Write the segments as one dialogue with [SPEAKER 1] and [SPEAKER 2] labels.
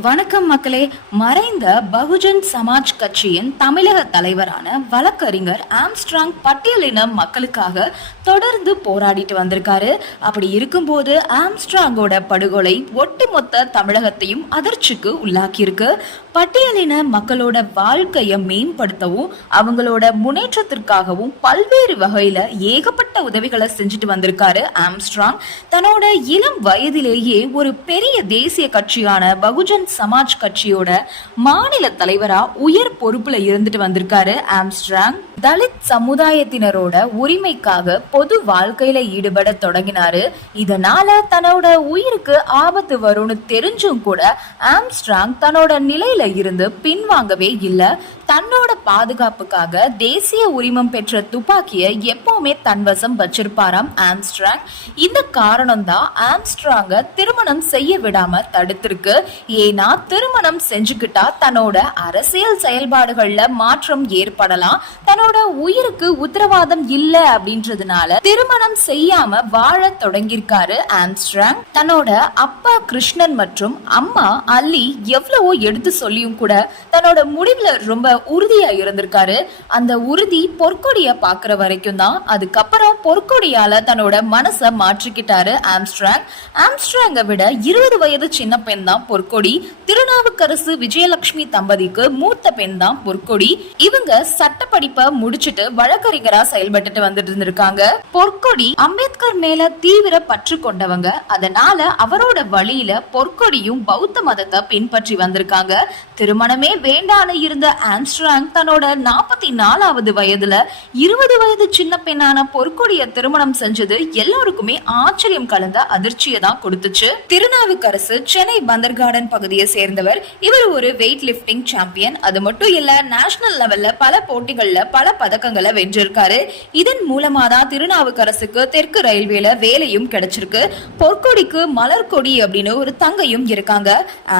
[SPEAKER 1] வணக்கம் மக்களே. மறைந்த பகுஜன் சமாஜ் கட்சியின் தமிழக தலைவரான வழக்கறிஞர் ஆம்ஸ்ட்ராங் பட்டியலின மக்களுக்காக தொடர்ந்து போராடிட்டு வந்திருக்காரு. அப்படி இருக்கும்போது ஆம்ஸ்ட்ராங்கோட படுகொலை ஒட்டுமொத்த தமிழகத்தையும் அதிர்ச்சிக்கு உள்ளாக்கியிருக்கு. பட்டியலின மக்களோட வாழ்க்கையை மேம்படுத்தவும் அவங்களோட முன்னேற்றத்திற்காகவும் பல்வேறு வகையில ஏகப்பட்ட உதவிகளை செஞ்சுட்டு வந்திருக்காரு ஆம்ஸ்ட்ராங். தன்னோட இளம் வயதிலேயே ஒரு பெரிய தேசிய கட்சியான பகுஜன் சமாஜ் கட்சியோட மாநில தலைவரா உயர் பொறுப்புல இருந்துட்டு வந்திருக்காரு ஆம்ஸ்ட்ராங். தலித் சமுதாயத்தினரோட உரிமைக்காக பொது வாழ்க்கையில ஈடுபட தொடங்கினாரு. இதனால தன்னோட உயிருக்கு ஆபத்து வரும்னு தெரிஞ்சும் கூட ஆம்ஸ்ட்ராங் தன்னோட நிலையில இருந்து பின்வாங்கவே இல்ல. தன்னோட பாதுகாப்புக்காக தேசிய உரிமம் பெற்ற துப்பாக்கியை எப்பவுமே தன்வசம் வச்சிருப்பாராம் ஆம்ஸ்ட்ராங். இந்த காரணம் தான் ஆம்ஸ்ட்ராங்க திருமணம் செய்ய விடாம தடுத்திருக்கு. ஏன்னா திருமணம் செஞ்சுக்கிட்டா தன்னோட அரசியல் செயல்பாடுகள்ல மாற்றம் ஏற்படலாம். தன்னோட உயிருக்கு உத்தரவாதம் இல்ல அப்படின்றதுனால திருமணம் செய்யாம வாழ தொடங்கியிருக்காரு ஆம்ஸ்ட்ராங். தன்னோட அப்பா கிருஷ்ணன் மற்றும் அம்மா அல்லி எவ்வளவோ எடுத்து சொல்லியும் கூட தன்னோட முடிவுல ரொம்ப உறுதியா இருந்திருக்காரு. அந்த உறுதி பொற்கொடிய பாக்குற வரைக்கும் தான் அதுக்கப்புறம் பொற்கொடியால தன்னோட மனசை மாற்றிக்கிட்டாரு ஆம்ஸ்ட்ராங். ஆம்ஸ்ட்ராங்கை விட இருபது வயது சின்ன பெண் தான் பொற்கொடி. திருநாவுக்கரசு விஜயலட்சுமி தம்பதிக்கு மூத்த பெண் தான் பொற்கொடி. இவங்க சட்ட படிப்பை முடிச்சிட்டு வழக்கறிஞரா செயல்பட்டுட்டு வந்துட்டு இருந்திருக்காங்க. பொற்கொடி அம்பேத்கர் மேல தீவிர பற்று கொண்டவங்க. அதனால அவரோட வழியில பொற்கொடியும் பௌத்த மதத்தை பின்பற்றி வந்திருக்காங்க. திருமணமே வேண்டான இருந்த ஆம்ஸ்ட்ராங் தன்னோட நாற்பத்தி நாலாவது வயதுல இருபது வயது சின்ன பெண்ணான பொற்கொடி பொற்கொடிய திருமணம் செஞ்சது எல்லாருக்குமே ஆச்சரியம் கலந்த அதிர்ச்சியை தான் கொடுத்துச்சு. திருநாவுக்கரசு சென்னை பந்தர் கார்டன் பகுதியை சேர்ந்தவர். இவர் ஒரு வெயிட் லிஃப்டிங் சாம்பியன் அது மட்டும் இல்ல நேஷனல் லெவல்ல பல போட்டிகள்ல பல பதக்கங்களை வென்றிருக்காரு. இதன் மூலமா தான் திருநாவுக்கரசுக்கு தெற்கு ரயில்வேல வேலையும் கிடைச்சிருக்கு. பொற்கொடிக்கு மலர்கொடி அப்படின்னு ஒரு தங்கையும் இருக்காங்க.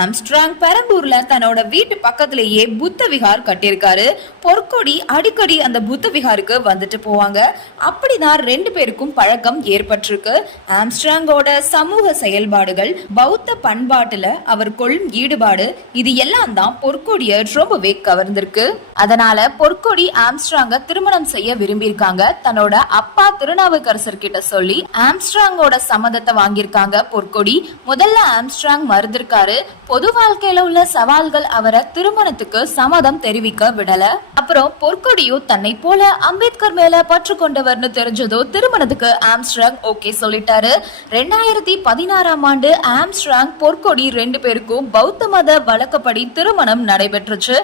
[SPEAKER 1] ஆம்ஸ்ட்ராங் பெரம்பூர்ல தன்னோட வீட்டு பக்கத்திலேயே புத்த விகார் கட்டியிருக்காரு. பொற்கொடி அடிக்கடி அந்த புத்த விகாருக்கு வந்துட்டு போவாங்க. அப்படிதான் ரெண்டு பேருக்கும் பழக்கம் ஏற்பட்டிருக்கு. ஆம்ஸ்ட்ராங்கோட சமூக செயல்பாடுகள் பௌத்த பண்பாட்டுல அவர் கொள்ளும் ஈடுபாடு இது எல்லாம் தான் பொற்கொடிய ரொம்பவே கவர்ந்திருக்கு. அதனால பொற்கொடி ஆம்ஸ்ட்ராங்க திருமணம் செய்ய விரும்பியிருக்காங்க. தன்னோட அப்பா திருநாவுக்கரசர் கிட்ட சொல்லி ஆம்ஸ்ட்ராங்கோட சம்மதத்தை வாங்கியிருக்காங்க பொற்கொடி. முதல்ல ஆம்ஸ்ட்ராங் மறுந்திருக்காரு பொது வாழ்க்கையில உள்ள சவால்கள் அவரை திருமணத்துக்கு சம்மதம் தெரிவிக்க விடல. அப்புறம் பொற்கொடியும் தன்னை போல அம்பேத்கர் மேல பற்று கொண்டவர்னு தெரிஞ்சதோ திருமணத்துக்கு ஆம்ஸ்ட்ராங் ஓகே சொல்லிட்டாரு. ரெண்டாயிரத்தி பதினாறாம் ஆண்டு ஆம்ஸ்ட்ராங் பொற்கொடி ரெண்டு பேருக்கும் பௌத்த மத வழக்கப்படி திருமணம் நடைபெற்றுச்சு.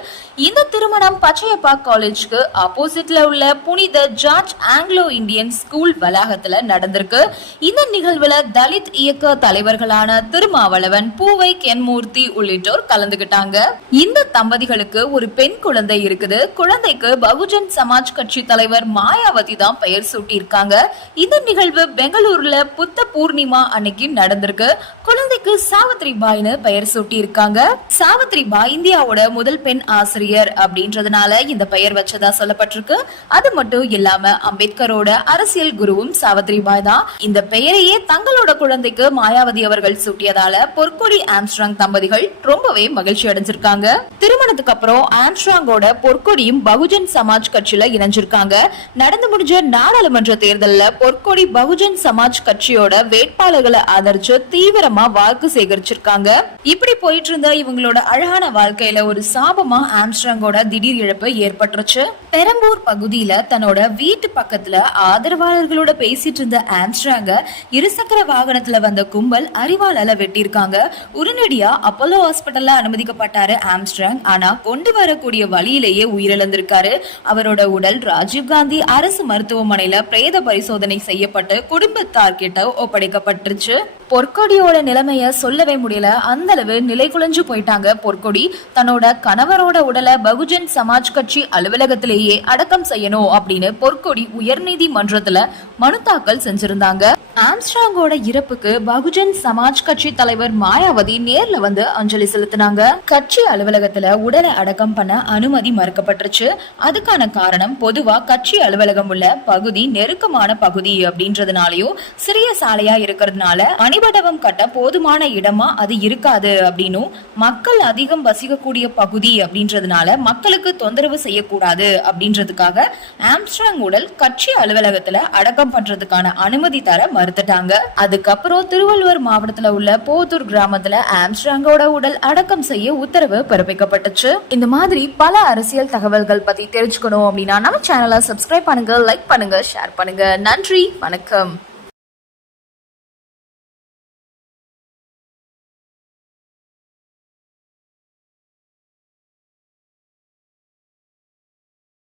[SPEAKER 1] இந்த திருமணம் பச்சையப்பா காலேஜ்க்கு ஆப்போசிட்ல உள்ள புனித ஜார்ஜ் ஆங்கிலோ இந்தியன் ஸ்கூல் வளாகத்துல நடந்திருக்கு. இந்த நிகழ்வுல தலித் இயக்க தலைவர்களான திருமாவளவன் பூவை கென்மூர்த்தி உள்ளிட்டோர் கலந்துகிட்டாங்க. இந்த தம்பதிகளுக்கு ஒரு பெண் குழந்தை இருக்குது. குழந்தைக்கு பகுஜன் சமாஜ் கட்சி தலைவர் மாயாவதி தான் பெயர் சூட்டியிருக்காங்க இருக்காங்க. இந்த நிகழ்வு பெங்களூர்ல புத்த பூர்ணிமா அன்னைக்கு நடந்திருக்கு. குழந்தைக்கு சாவித்ரி பாய்னு பெயர் சூட்டி இருக்காங்க சாவித்ரி பாய் இந்தியாவோட முதல் பெண் ஆசிரியர் அப்படின்றதுனால இந்த பெயர் வச்சதா சொல்லப்பட்டிருக்கு. அது மட்டும் இல்லாம அம்பேத்கரோட அரசியல் குருவும் சாவித்ரி பாய் தான். இந்த பெயரையே தங்களோட குழந்தைக்கு மாயாவதி அவர்கள் சூட்டியதால பொற்கொடி ஆம்ஸ்ட்ராங் தம்பதிகள் ரொம்பவே மகிழ்ச்சி அடைஞ்சிருக்காங்க. திருமணத்துக்கு அப்புறம் ஆம்ஸ்ட்ராங்கோட பொற்கொடியும் பகுஜன் சமாஜ் கட்சியில இணைஞ்சிருக்காங்க. நடந்து முடிஞ்ச நாடாளுமன்ற தேர்தலில் பொற்கொடி பகுஜன் சமாஜ் கட்சியோட வேட்பாளர்களை ஆதரிச்சு தீவிரமா வாக்கு சேகரிச்சிருக்காங்க. இப்படி போயிட்டு இருந்த இவங்களோட அழகான வாழ்க்கையில ஒரு சாபமா ஆம்ஸ்ட்ராங்கோட திடீர் இழப்பு ஏற்பட்டுருச்சு. பெரம்பூர் பகுதியில தன்னோட வீட்டு பக்கத்துல ஆதரவாளர்களோட பேசிட்டு இருந்த ஆம்ஸ்ட்ராங்க இருசக்கர வாகனத்துல வந்த கும்பல் அறிவாளால வெட்டியிருக்காங்க. உடனடியா அப்போலோ ஹாஸ்பிட்டல்ல அனுமதிக்கப்பட்டாரு ஆம்ஸ்ட்ராங். ஆனா கொண்டு வரக்கூடிய வழியிலேயே உயிரிழந்திருக்காரு. அவரோட உடல் ராஜீவ்காந்தி அரசு மருத்துவமனையில பிரேத பரிசோதனை செய்யப்பட்டு குடும்பத்தார் கிட்ட ஒப்படைக்கப்பட்டுருச்சு பொற்கொடியோட நிலைமைய சொல்லவே முடியல. அந்த அளவு நிலை குலைஞ்சு போயிட்டாங்க பொற்கொடி. தன்னோட கணவரோட உடலை பகுஜன் சமாஜ் கட்சி அலுவலகத்திலேயே அடக்கம் செய்யணும் அப்படின்னு பொற்கொடி உயர்நீதிமன்றத்துல மனு தாக்கல் செஞ்சிருந்தாங்க. ஆம்ஸ்ட்ராங்கோட இறப்புக்கு பகுஜன் சமாஜ் கட்சி தலைவர் மாயாவதி நேர்ல வந்து அஞ்சலி செலுத்தினாங்க. கட்சி அலுவலகத்துல உடலை அடக்கம் பண்ண அனுமதி மறுக்கப்பட்டுருச்சு. அதுக்கான காரணம் பொதுவா கட்சி அலுவலகம் உள்ள பகுதி நெருக்கமான பகுதி அப்படின்றதுனாலயும் சிறிய சாலையா இருக்கிறதுனால அணிபடவம் கட்ட போதுமான இடமா அது இருக்காது அப்படின்னும் மக்கள் அதிகம் வசிக்கக்கூடிய பகுதி அப்படின்றதுனால மக்களுக்கு தொந்தரவு செய்யக்கூடாது அப்படின்றதுக்காக ஆம்ஸ்ட்ராங் உடல் கட்சி அலுவலகத்துல அடக்கம் பண்றதுக்கான அனுமதி தர மறு மறுத்துட்டாங்க அதுக்கப்புறம் திருவள்ளுவர் மாவட்டத்துல உள்ள போத்தூர் கிராமத்துல ஆம்ஸ்ட்ராங்கோட உடல் அடக்கம் செய்ய உத்தரவு பிறப்பிக்கப்பட்டுச்சு. இந்த மாதிரி பல அரசியல் தகவல்கள் பத்தி தெரிஞ்சுக்கணும் அப்படின்னா நம்ம சேனலை சப்ஸ்கிரைப் பண்ணுங்க லைக் பண்ணுங்க ஷேர் பண்ணுங்க. நன்றி வணக்கம்.